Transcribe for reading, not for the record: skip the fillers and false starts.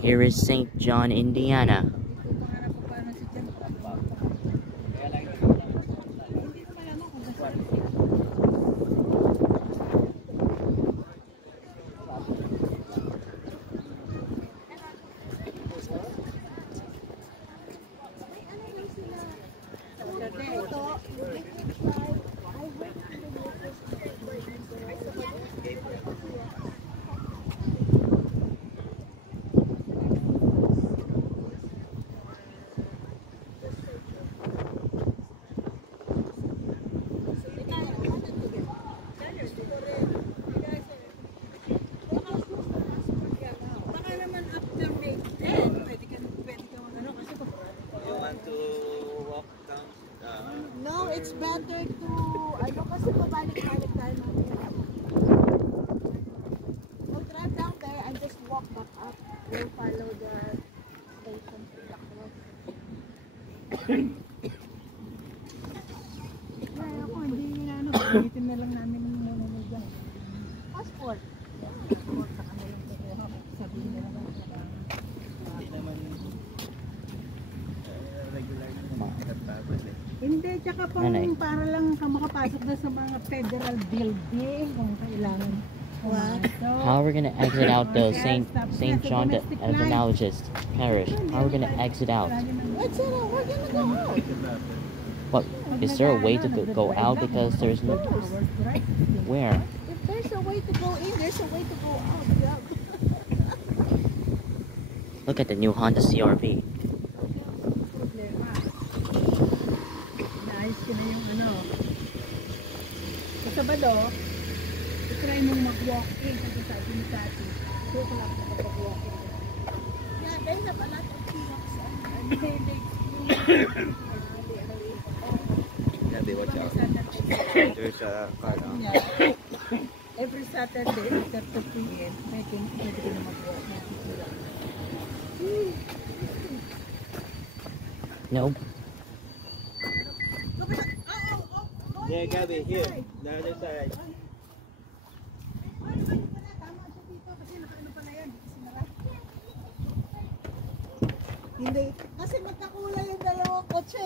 Here is St. John, Indiana. No, it's better to, ano kasi pabalik-balik tayo natin. We'll drive down there and just walk back up. We'll follow the station to the cross. Kaya ako, hindi na ano, gamitin na lang namin muna nila. Passport. Passport sa kanila yung kukuha. Sabihin na lang sa regular na makakatapos eh. Hindi, tsaka pang para lang ka makapasok na sa mga federal building kung kailangan. What? How are we gonna exit out the St. John the Evangelist Parish? How are we gonna exit out? What's it? We're gonna go out. What is there a way to go out because there's no where? If there's a way to go in, there's a way to go out. Yeah. Look at the new Honda CR-V. Naayos ko na yung ano. Sa Sabado, try mong mag-walking kasi sabi ni Tati. So, ko lang mag-walking. Yeah, they have a lot of kiosks and Sabi, watch out. There's a car now. Yeah. Every Saturday after 2 p.m. pwede ka na mag-walking. Nope. Yeah, Gabby, here. The other side. Hindi. Kasi magkakulay yung dalawang kotse.